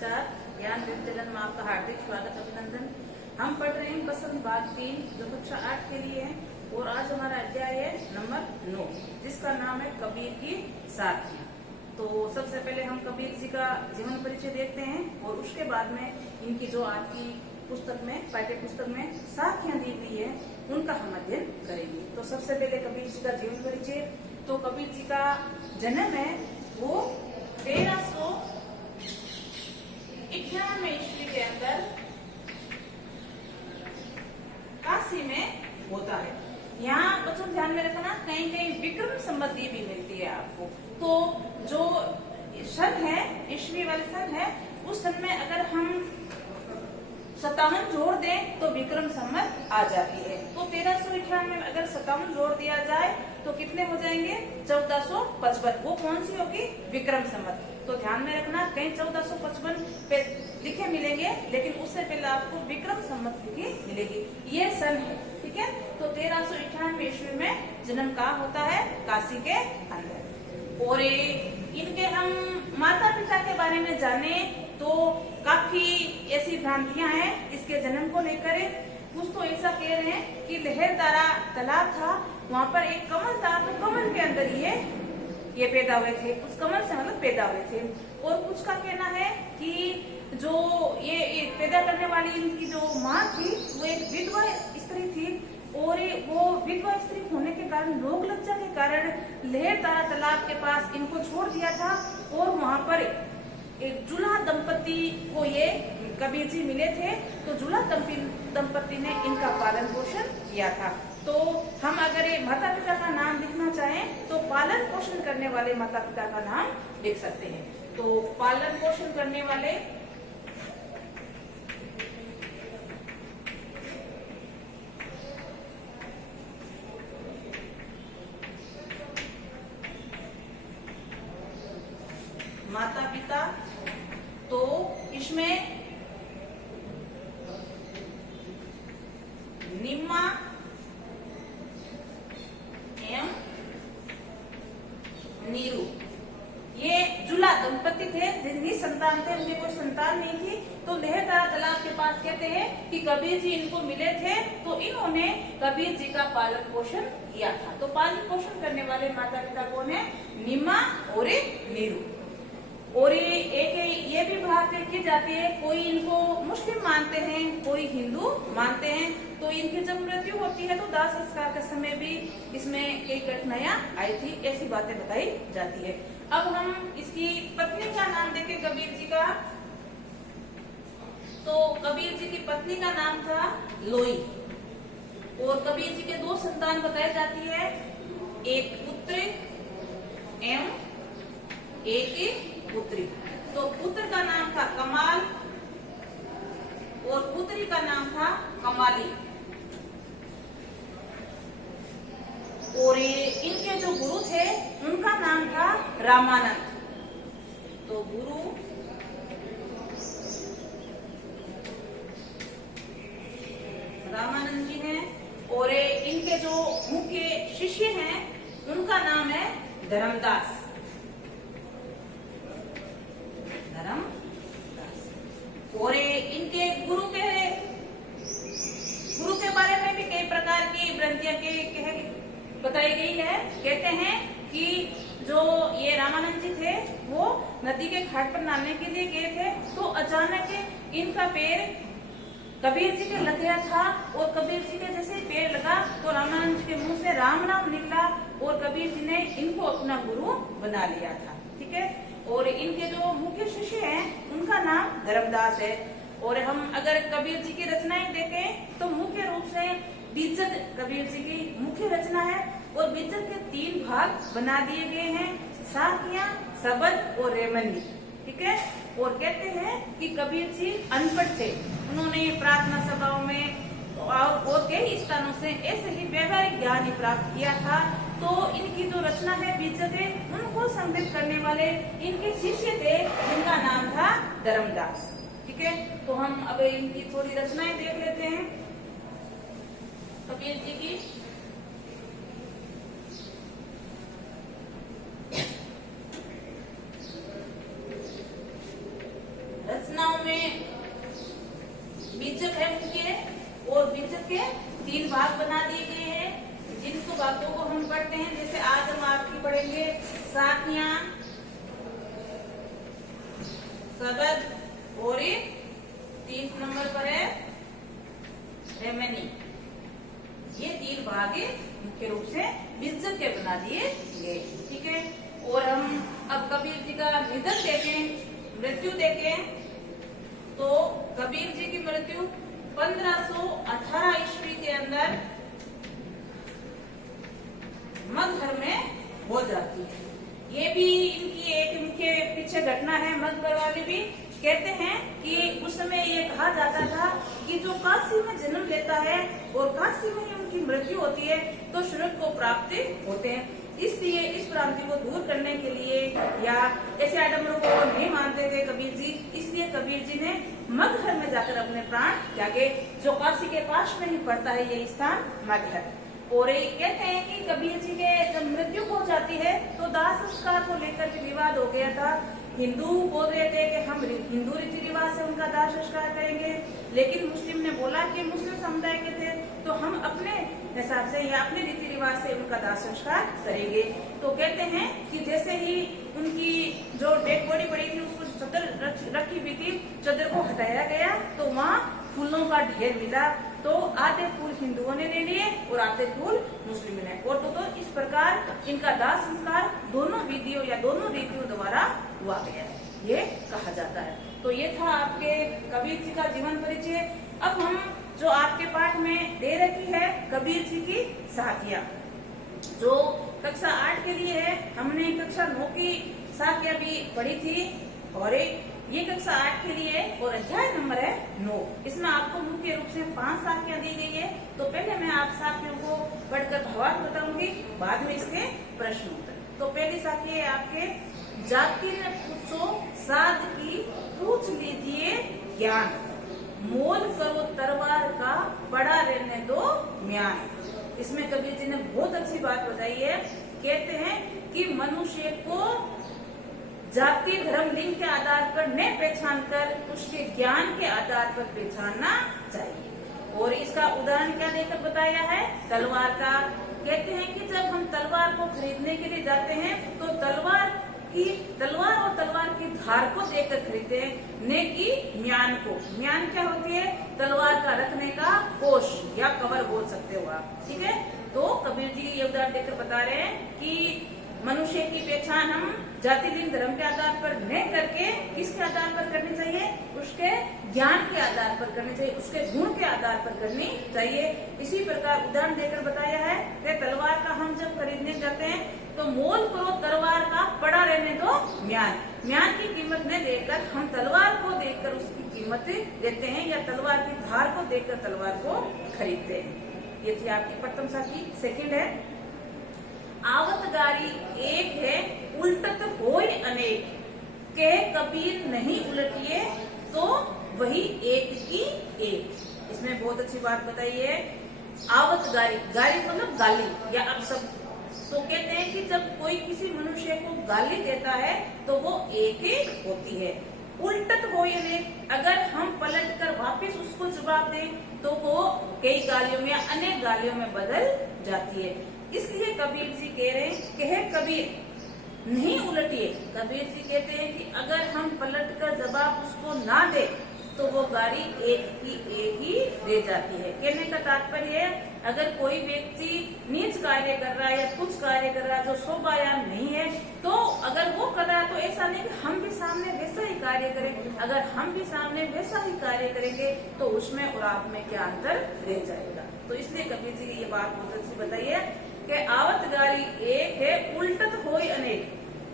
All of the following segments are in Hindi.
नमस्कार। ज्ञान विचलन में आपका हार्दिक स्वागत अभिनंदन। हम पढ़ रहे हैं बसंत बाग 3 जो कक्षा 8 के लिए है और आज हमारा अध्याय है नंबर 9 जिसका नाम है कबीर की साखियां। तो सबसे पहले हम कबीर जी का जीवन परिचय देखते हैं और उसके बाद में इनकी जो आपकी पुस्तक में पाठ्य पुस्तक में साखियां दी हुई है उनका हम अध्ययन करेंगे। तो सबसे पहले कबीर जी का जीवन परिचय। तो कबीर जी का जन्म है वो 1391 ईस्वी के अंदर काशी में होता है। यहाँ बच्चों ध्यान में रखना, कहीं कहीं विक्रम संबंधी भी मिलती है आपको। तो जो सन है, ईस्वी वाले सन है, उस सन में अगर हम 57 जोड़ दें तो विक्रम संवत आ जाती है। तो 1398 में अगर 57 जोड़ दिया जाए तो कितने हो जाएंगे? 1455। वो कौन सी होगी? विक्रम संवत। तो ध्यान में रखना, कहीं 1455 पे लिखे मिलेंगे लेकिन उससे पहले आपको विक्रम संवत लिखी मिलेगी। ये सन है, ठीक है। तो 1398 ईस्वी में जन्म का होता है काशी के अंदर। और इनके हम माता पिता के बारे में जाने तो काफी ऐसी भ्रांतियां हैं इसके जन्म को लेकर। कुछ तो ऐसा कह रहे हैं कि लहरदारा तालाब था, वहां पर एक कमल था, तो कमल के अंदर ये पैदा हुए थे, उस कमल से मतलब पैदा हुए थे। और कुछ का कहना है कि जो ये पैदा करने वाली इनकी जो माँ थी वो एक विधवा स्त्री थी और वो विधवा स्त्री होने के कारण रोग लज्जा के कारण लहरदारा तालाब के पास इनको छोड़ दिया था और वहां पर एक जुला दंपति को ये कबीर जी मिले थे। तो जुला दंपति ने इनका पालन पोषण किया था। तो हम अगर ये माता पिता का नाम लिखना चाहें तो पालन पोषण करने वाले माता पिता का नाम लिख सकते हैं। तो पालन पोषण करने वाले माता पिता, तो इसमें निम्मा एवं नीरू ये जुला दंपति थे जिनकी संतान थे, उनकी कोई संतान नहीं थी। तो लहरदारा तालाब के पास कहते हैं कि कबीर जी इनको मिले थे तो इन्होंने कबीर जी का पालन पोषण किया था। तो पालन पोषण करने वाले माता पिता कौन है? निम्मा और नीरू। और ये भी बात की जाती है, कोई इनको मुस्लिम मानते हैं, कोई हिंदू मानते हैं। तो इनकी जब मृत्यु होती है तो दाह संस्कार के समय भी इसमें कई कठिनाइयां आई थी, ऐसी बातें बताई जाती है। अब हम इसकी पत्नी का नाम देखें कबीर जी का। तो कबीर जी की पत्नी का नाम था लोई और कबीर जी के 2 संतान बताई जाती है, एक पुत्र एवं एक पुत्री। तो पुत्र का नाम था कमाल और पुत्री का नाम था कमाली। और इनके जो गुरु थे उनका नाम था रामानंद। तो गुरु रामानंद जी हैं और इनके जो मुख्य शिष्य हैं उनका नाम है धर्मदास। और इनके गुरु के बारे में भी कई प्रकार की भ्रांतियां बताई गई है। कहते हैं कि जो ये रामानंद जी थे वो नदी के घाट पर नहाने के लिए गए थे तो अचानक इनका पैर कबीर जी के लग गया था और कबीर जी के जैसे पैर लगा तो रामानंद जी के मुंह से राम नाम निकला और कबीर जी ने इनको अपना गुरु बना लिया था, ठीक है। और इनके जो मुख्य शिष्य हैं उनका नाम धर्मदास है। और हम अगर कबीर जी की रचनाएं देखें तो मुख्य रूप से बिज्जत कबीर जी की मुख्य रचना है और बिज्जत के 3 भाग बना दिए गए हैं, साखियां, सबद और रेमंदी, ठीक है। और कहते हैं कि कबीर जी अनपढ़ थे, उन्होंने प्रार्थना सभाओं में और कई स्थानों से ऐसे ही व्यवहारिक ज्ञान ही प्राप्त किया था। तो इनकी जो रचना है बिज्जतें, उनको संबित करने वाले इनके शिष्य थे जिनका नाम था धर्मदास, ठीक है। तो हम अब इनकी थोड़ी रचनाएं देख लेते हैं कबीर जी की। रचना में बीजक है उनके, और बीजक के 3 भाग बना दिए गए हैं, जिनको भागों को हम पढ़ते हैं। जैसे आज हम आपकी पढ़ेंगे साखियां, शब्द, और 3 नंबर पर है रेमनी। ये 3 भाग मुख्य रूप से बीजक के बना दिए गए, ठीक है। और हम अब कबीर जी का निधन देखें, मृत्यु देखें, तो कबीर जी की मृत्यु 1518 ईस्वी के अंदर मगहर में हो जाती है। ये भी इनकी एक मुख्य पीछे घटना है। मगहर वाली भी कहते हैं कि उस समय ये कहा जाता था कि जो काशी में जन्म लेता है और काशी में ही उनकी मृत्यु होती है तो स्वर्ग को प्राप्त होते हैं। इसलिए इस भ्रांति को दूर करने के लिए या ऐसे आडम्बरों को नहीं मानते थे कबीर जी, इसलिए कबीर जी ने मगहर में जाकर अपने प्राण त्यागे, जो काशी के पास में ही पड़ता है ये स्थान मगहर। और ये कहते हैं कि कबीर जी के जब मृत्यु हो जाती है तो दाह संस्कार को लेकर विवाद हो गया था। हिंदू बोल रहे थे कि हम हिंदू रीति रिवाज से उनका दाह संस्कार करेंगे, लेकिन मुस्लिम ने बोला कि मुस्लिम समुदाय के थे तो हम अपने हिसाब से या अपने रीति रिवाज से उनका दाह संस्कार करेंगे। तो कहते हैं कि जैसे ही उनकी जो डेड बॉडी पड़ी थी उसको चद्दर रखी हुई थी, चद्दर को हटाया गया तो वहाँ फूलों का ढेर मिला। तो आधे फूल हिंदुओं ने ले लिए और आधे फूल मुस्लिम ने, और तो इस प्रकार इनका दाह संस्कार दोनों विधियों या दोनों रीतियों द्वारा हुआ गया है, ये कहा जाता है। तो ये था आपके कबीर जी का जीवन परिचय। अब हम जो आपके पाठ में दे रखी है कबीर जी की साखियां, जो कक्षा 8 के लिए है, हमने कक्षा 9 की साखियां भी पढ़ी थी, और ये कक्षा 8 के लिए और अध्याय नंबर है 9। इसमें आपको मुख्य रूप से 5 साखियां दी गई है। तो पहले मैं आप साखियों को पढ़कर भावार्थ बताऊंगी, बाद में इसके प्रश्न उत्तर। तो पहली साखी है आपके, जाति ने पूछो साध की पूछ लीजिए ज्ञान, मोल करो तरवार का बड़ा रहने दो म्यान। इसमें कबीर जी ने बहुत अच्छी बात बताई है। कहते हैं कि मनुष्य को जाति धर्म लिंग के आधार पर न पहचान कर उसके ज्ञान के आधार पर पहचानना चाहिए। और इसका उदाहरण क्या देकर बताया है, तलवार का। कहते हैं कि जब हम तलवार को खरीदने के लिए जाते हैं तो तलवार और तलवार की धार को देखकर खरीदते हैं, न कि म्यान को। म्यान क्या होती है, तलवार का रखने का कोष या कवर बोल सकते हो आप, ठीक है। तो कबीर जी ये उदाहरण देकर बता रहे हैं कि मनुष्य की पहचान हम जाति लिंग धर्म के आधार पर न करके किसके आधार पर करनी चाहिए, उसके ज्ञान के आधार पर करनी चाहिए, उसके गुण के आधार पर करनी चाहिए। इसी प्रकार उदाहरण देकर बताया है कि तलवार का हम जब खरीदने जाते हैं तो मोल करो तलवार का पड़ा रहने दो म्यान। म्यान की कीमत न देकर हम तलवार को देखकर उसकी कीमत देते हैं, या तलवार की धार को देखकर तलवार को खरीदते हैं। ये थी आपकी प्रथम साखी। सेकंड है, आवत गारी एक है उल्टत होय अनेक, के कबीर नहीं उलटिए तो वही एक की एक। इसमें बहुत अच्छी बात बताई है। आवत गारी, गारी मतलब गाली या अपशब्द। तो कहते हैं कि जब कोई किसी मनुष्य को गाली देता है तो वो एक ही होती है। उल्टत होय अनेक, अगर हम पलट कर वापिस उसको जवाब दें तो वो कई गालियों में, अनेक गालियों में बदल जाती है। इसलिए कबीर जी कह रहे हैं, कहे कबीर नहीं उलटिए। कबीर जी कहते हैं कि अगर हम पलट कर जवाब उसको ना दे तो वो गाली एक की एक ही रह जाती है। कहने का तात्पर्य है, अगर कोई व्यक्ति नीच कार्य कर रहा है या कुछ कार्य कर रहा है जो शोभायान नहीं है, तो अगर वो कर रहा है तो ऐसा नहीं कि हम भी सामने वैसा ही कार्य करें। अगर हम भी सामने वैसा ही कार्य करेंगे तो उसमें और आप में क्या अंतर रह जाएगा। तो इसलिए कबीर जी ये बात बहुत अच्छी बताई है कि आवत गारी एक है उल्टत होय अनेक,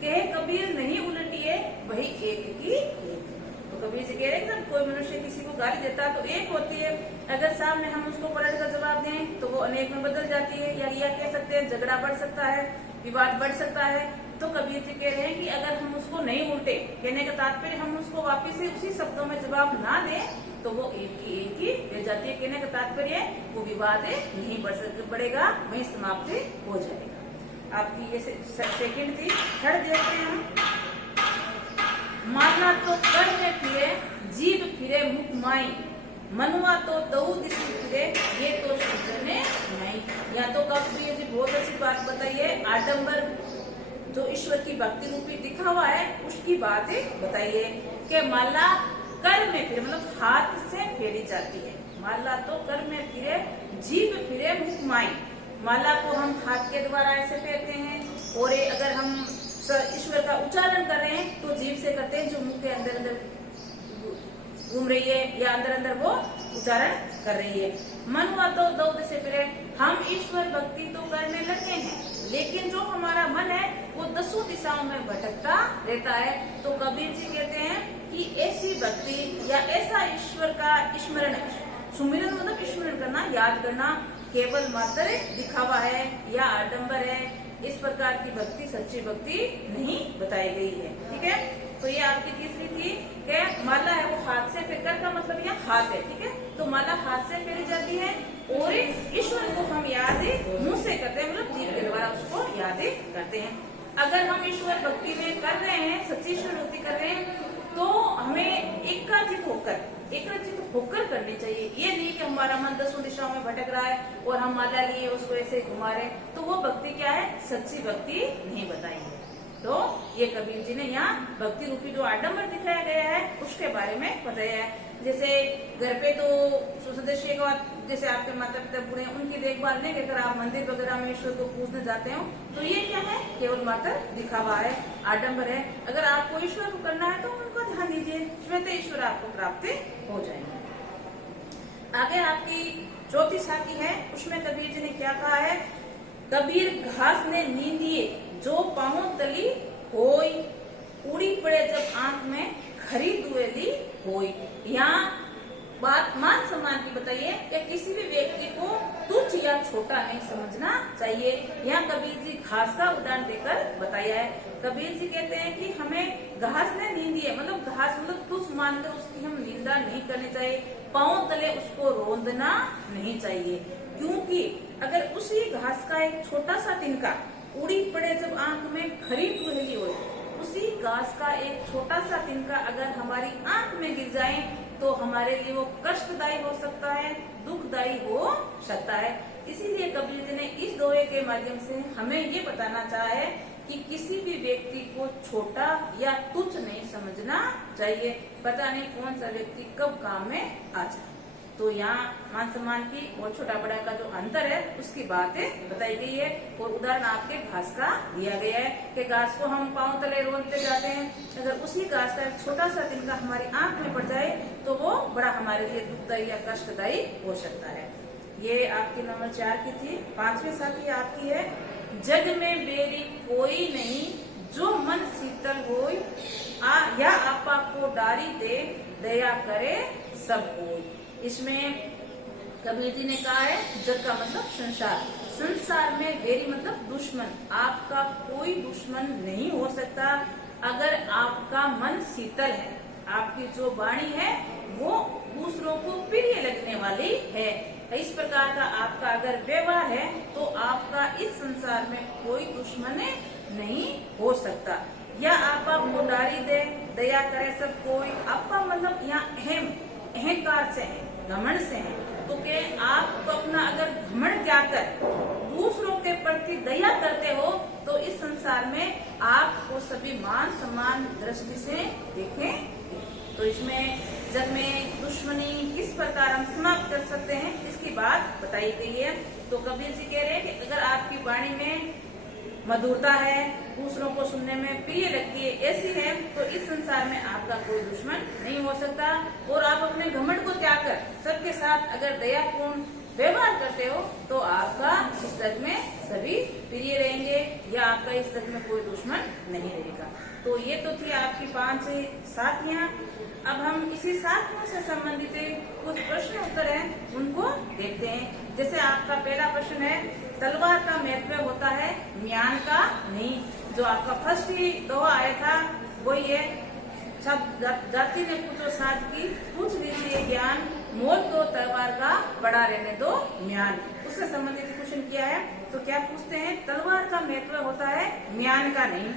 कहे कबीर नहीं उलटिए वही एक की एक। तो कबीर जी कह रहे हैं जब कोई मनुष्य किसी को गाली देता है तो एक होती है, अगर सामने हम उसको पलट कर जवाब दें तो वो अनेक में बदल जाती है, या यह कह सकते हैं झगड़ा बढ़ सकता है, विवाद बढ़ सकता है। तो कबीर जी कह रहे हैं कि अगर हम उसको नहीं उल्टे, कहने का तात्पर्य हम उसको वापिस से उसी शब्दों में जवाब ना दें तो वो एक ही रह जाती है। कहने का तात्पर्य वो विवाद नहीं बढ़ेगा, वही समाप्त हो जाएगा। आपकी ये सेकंड थी। थर्ड देखते हैं हम, मारना तो कर्म किए जीव मनुआ तो दऊ दिशा फिरे, ये तो शुद्ध ने नहीं। या तो कबीर जी बहुत अच्छी बात बताइए, आडंबर जो ईश्वर की भक्ति रूपी दिखावा है उसकी बात बताइए कि माला कर में फिरे, मतलब हाथ से फेरी जाती है। माला तो कर में फिरे, जीभ फिरे मुख माई। माला को हम हाथ के द्वारा ऐसे फेरते हैं, और अगर हम ईश्वर का उच्चारण कर रहे हैं तो जीभ से करते हैं, जो मुख के अंदर अंदर घूम रही है या अंदर अंदर वो उच्चारण कर रही है। मन हुआ तो दौड़ से फिरे, हम ईश्वर भक्ति तो करने लगे हैं, लेकिन जो हमारा मन है वो दसों दिशाओं में भटकता रहता है। तो कबीर जी कहते हैं कि ऐसी भक्ति या ऐसा ईश्वर का स्मरण, सुमिरन मतलब स्मरण करना, याद करना, केवल मात्र दिखावा है या आडंबर है। इस प्रकार की भक्ति सच्ची भक्ति नहीं बताई गई है। ठीक है, तो ये आपकी तीसरी थी कि माला है वो हाथ से फेंकर का मतलब यहाँ हाथ है। ठीक है, तो माला हाथ से फेरी जाती है और ईश्वर को हम याद मुंह से करते हैं, मतलब जीभ के द्वारा उसको याद करते हैं। अगर हम ईश्वर भक्ति में कर रहे हैं, सच्ची ईश्वर भक्ति कर रहे हैं, तो हमें एकाचित होकर करनी चाहिए। ये नहीं कि हमारा मन दसों दिशाओं में भटक रहा है और हम माला लिए उसको ऐसे घुमा रहे, तो वो भक्ति क्या है, सच्ची भक्ति नहीं बताएंगे। तो ये कबीर जी ने यहाँ भक्ति रूपी जो आडंबर दिखाया गया है उसके बारे में बताया है। जैसे घर पे तो सदस्य का, जैसे आपके माता पिता बूढ़े हैं, उनकी देखभाल नहीं कर, आप मंदिर वगैरह में ईश्वर को पूजने जाते हो, तो ये क्या है, केवल मात्र दिखावा है, आडंबर है। अगर आपको ईश्वर को करना है तो उनको ध्यान दीजिए, स्वतः ईश्वर आपको प्राप्त हो जाएंगे। आगे आपकी चौथी साखी है, उसमें कबीर जी ने क्या कहा है, कबीर घास ने नींदिए जो पाँव तली होई, उड़ी पड़े जब आंख में खरी दुएली होई। यहाँ बात मान सम्मान की बताइए कि किसी भी व्यक्ति को तुच्छ या छोटा नहीं समझना चाहिए। यहाँ कबीर जी घास का उदाहरण देकर बताया है। कबीर जी कहते हैं कि हमें घास ने नींदी है, मतलब घास मतलब तुच्छ मानकर उसकी हम निंदा नहीं करनी चाहिए, पाँव तले उसको रोंदना नहीं चाहिए। क्योंकि अगर उसी घास का एक छोटा सा तिनका उड़ी पड़े जब आंख में खरी दुहेली हो, उसी घास का एक छोटा सा तिनका अगर हमारी आंख में गिर जाए तो हमारे लिए वो कष्टदायी हो सकता है, दुखदायी हो सकता है। इसीलिए कबीर जी ने इस दोहे के माध्यम से हमें ये बताना चाहा है कि किसी भी व्यक्ति को छोटा या तुच्छ नहीं समझना चाहिए। पता नहीं कौन सा व्यक्ति कब काम में आ जाए। तो यहाँ मान सम्मान की और छोटा बड़ा का जो अंतर है उसकी बातें बताई गई है, और उदाहरण आपके घास का दिया गया है कि घास को हम पाँव तले रोंदते जाते हैं, अगर उसी घास का छोटा सा तिनका हमारी आंख में पड़ जाए तो वो बड़ा हमारे लिए दुखदायी या कष्टदायी हो सकता है। ये आपकी नंबर 4 की थी। 5वीं साखी आपकी है, जग में बेरी कोई नहीं जो मन शीतल होय, या आपा को डारी दे दया करे सब कोई। इसमें कबीर जी ने कहा है, जग का मतलब संसार, संसार में वेरी मतलब दुश्मन, आपका कोई दुश्मन नहीं हो सकता अगर आपका मन शीतल है, आपकी जो वाणी है वो दूसरों को प्रिय लगने वाली है। इस प्रकार का आपका अगर व्यवहार है तो आपका इस संसार में कोई दुश्मन नहीं हो सकता। या आपा को डारी दे दया करे सब कोई, आपका मतलब यहाँ अहंकार से है, घमंड से है, तो के आप अपना अगर घमंड जाकर दूसरों के प्रति दया करते हो तो इस संसार में आपको सभी मान सम्मान दृष्टि से देखें। तो इसमें जग में दुश्मनी किस प्रकार हम समाप्त कर सकते हैं इसकी बात बताई गई है। तो कबीर जी कह रहे हैं कि अगर आपकी वाणी में मधुरता है, दूसरों को सुनने में प्रिय लगती है, ऐसी है, तो इस संसार में आपका कोई दुश्मन नहीं हो सकता। और आप अपने घमंड को त्याग कर सबके साथ अगर दयापूर्ण व्यवहार करते हो तो आपका इस जग में सभी प्रिय रहेंगे या आपका इस जग में कोई दुश्मन नहीं रहेगा। तो ये तो थी आपकी 5 साखियां। अब हम इसी साखियों से संबंधित कुछ प्रश्न उत्तर हैं उनको देखते हैं। जैसे आपका पहला प्रश्न है, तलवार का महत्व होता है म्यान का नहीं। जो आपका फर्स्ट ही दोहा आया था वही है, सब जाति ने पूछो साथ की पूछ लीजिए ज्ञान, मोल तो तलवार का बड़ा रहने दो म्यान। उससे संबंधित क्वेश्चन किया है। तो क्या पूछते हैं, तलवार का महत्व होता है म्यान का नहीं।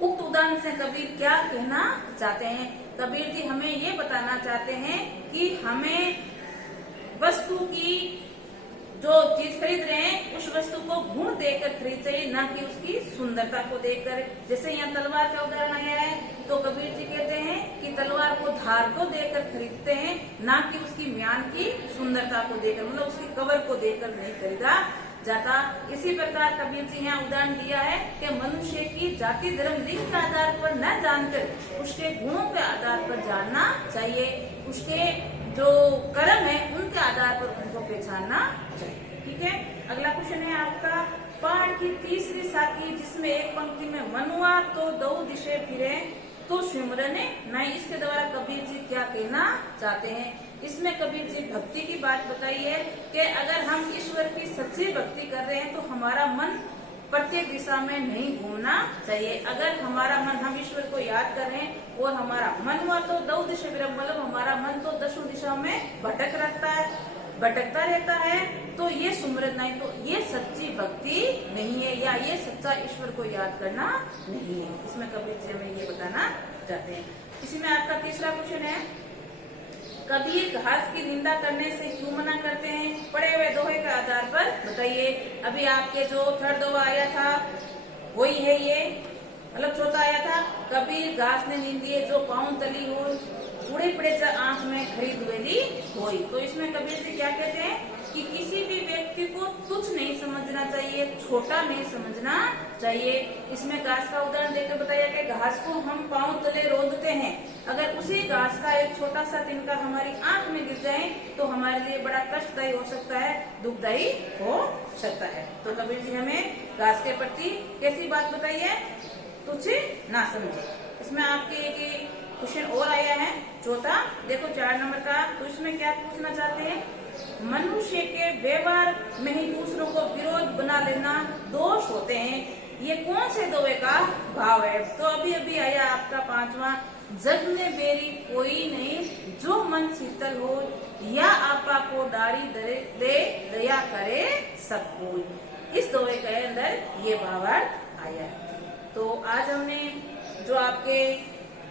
उक्त उदाहरण से कबीर क्या कहना चाहते हैं? कबीर जी हमें ये बताना चाहते हैं कि हमें वस्तु की जो चीज खरीद रहे हैं उस वस्तु को गुण देकर खरीद चाहिए, ना कि उसकी सुंदरता को देखकर। जैसे यहाँ तलवार का उदाहरण आया है, तो कबीर जी कहते हैं कि तलवार को धार को देखकर खरीदते हैं, ना कि उसकी म्यान की सुंदरता को देखकर, मतलब उसकी कवर को देखकर नहीं खरीदा जाता। इसी प्रकार कबीर जी यहाँ उदाहरण दिया है कि मनुष्य की जाति धर्म लिंग के आधार पर न जानकर उसके गुणों के आधार पर जानना चाहिए, उसके जो कर्म है उनके आधार पर उनको पहचानना चाहिए। ठीक है, अगला क्वेश्चन है आपका, पाठ की तीसरी साखी जिसमें एक पंक्ति में मनुआ तो दो दिशे फिरे तो सिमरन नहीं, इसके द्वारा कबीर जी क्या कहना चाहते हैं? इसमें कबीर जी भक्ति की बात बताई है कि अगर हम ईश्वर की सच्ची भक्ति कर रहे हैं तो हमारा मन प्रत्येक दिशा में नहीं घूमना चाहिए। अगर हमारा मन, हम ईश्वर को याद कर रहे हैं और हमारा मन हुआ तो दो दिशा विरम, मतलब हमारा मन तो दसों दिशाओं में भटकता रहता है, तो ये सुमरन नहीं, तो ये सच्ची भक्ति नहीं है, या ये सच्चा ईश्वर को याद करना नहीं है। इसमें कबीर जी हमें ये बताना चाहते हैं। इसी में आपका तीसरा क्वेश्चन है, कबीर घास की निंदा करने से क्यों मना करते हैं? पढ़े हुए दोहे के आधार पर बताइए। अभी आपके जो थर्ड दोहा आया था वही है ये, मतलब चौथा आया था, कबीर घास ने निंदिए जो पाँव तली हो, उड़े पड़े जा आंख में खरी दुवेली होई। तो इसमें कबीर जी क्या कहते हैं कि किसी भी व्यक्ति को तुच्छ नहीं समझना चाहिए, छोटा नहीं समझना चाहिए। इसमें घास का उदाहरण देकर बताया कि घास को हम पाँव तले रोदते हैं, अगर उसी घास का एक छोटा सा तिनका हमारी आंख में गिर जाए तो हमारे लिए बड़ा कष्टदायी हो सकता है, दुखदायी हो सकता है। तो कबीर जी हमें घास के प्रति कैसी बात बताई है? तुच्छ ना समझे। इसमें आपके एक क्वेश्चन और आया है चौथा, देखो 4 नंबर का, तो इसमें क्या पूछना चाहते हैं? मनुष्य के व्यवहार में ही दूसरों को विरोध बना लेना दोष होते हैं, ये कौन से दोहे का भाव है? तो अभी अभी आया आपका 5वां, जग में बेरी कोई नहीं जो मन शीतल हो, या आपा को डारी दे दया करे सब कोई। इस दोहे के अंदर ये भावार्थ आया है। तो आज हमने जो आपके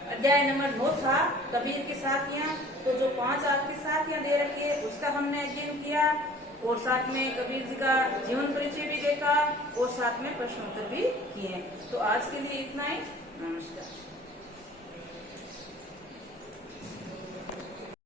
अध्याय नंबर 9 था कबीर की साखियां, तो जो 5 आपकी साखियां दे रखी है उसका हमने अध्ययन किया, और साथ में कबीर जी का जीवन परिचय भी देखा, और साथ में प्रश्नोत्तर भी किए। तो आज के लिए इतना ही, नमस्कार।